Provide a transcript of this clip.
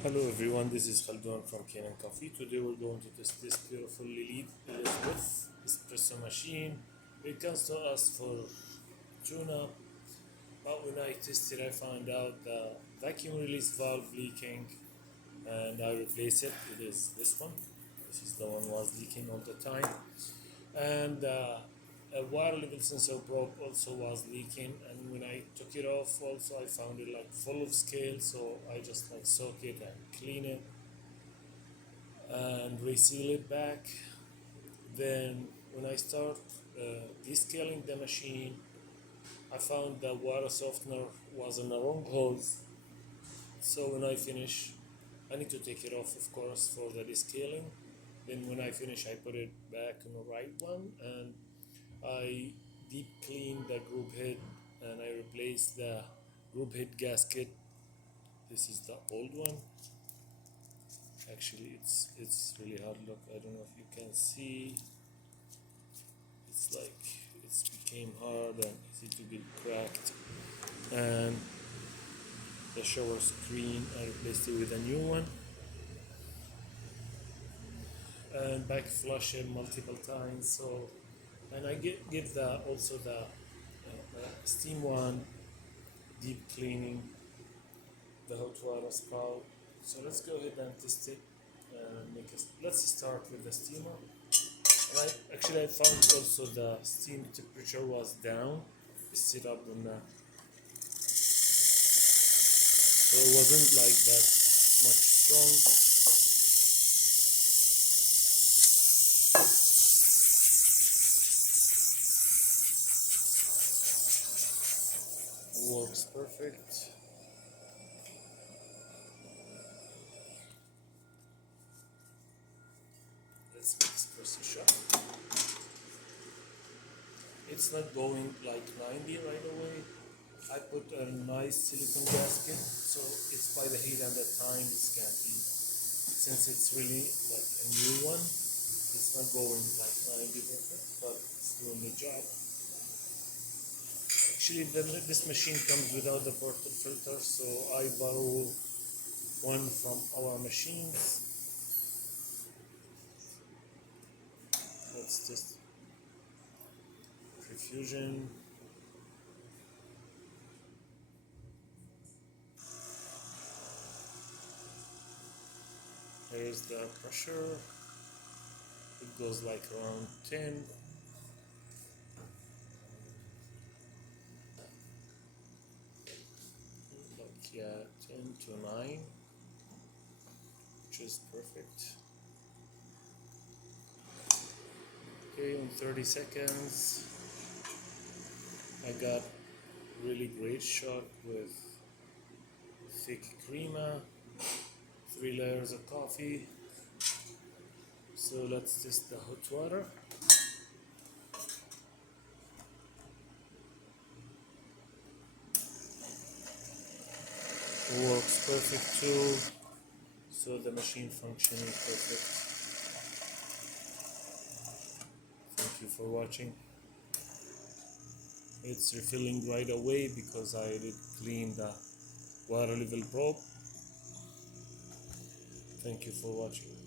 Hello everyone, this is Khaldun from Kanen Coffee. Today we're going to test this beautiful Lelit Elezbith Espresso machine. It comes to us for tune-up, but when I tested I found out the vacuum release valve leaking and I replaced it. It is this one. This is the one was leaking all the time. And a water level sensor probe also was leaking, and when I took it off also I found it like full of scale, so I just like soak it and clean it and reseal it back. Then when I start descaling the machine, I found the water softener was in the wrong hose, so when I finish I need to take it off of course for the descaling. Then when I finish I put it back in the right one, and I deep clean the group head and I replace the group head gasket. This is the old one. Actually it's really hard. Look, I don't know if you can see. It's like it's became hard and easy to get cracked. And the shower screen I replaced it with a new one. And back flush it multiple times. So, and I give the also the steam one, deep cleaning, the hot water spout. So let's go ahead and test it. Let's start with the steamer. And I found also the steam temperature was down. It's set up on the, so it wasn't like that much strong. Works perfect. Let's make espresso shot. It's not going like 90 right away. I put a nice silicone gasket, so it's by the heat and the time it's can't be. Since it's really like a new one, it's not going like 90 perfect, but it's doing the job. Actually, this machine comes without the portable filter, so I borrow one from our machines. Let's test prefusion. There's the pressure. It goes like around 10. Like, yeah, 10 to 9, which is perfect. Okay, in 30 seconds, I got really great shot with thick crema, 3 layers of coffee. So let's test the hot water. It works perfect too. So the machine functioning perfect. Thank you for watching. It's refilling right away because I did clean the water level probe. Thank you for watching.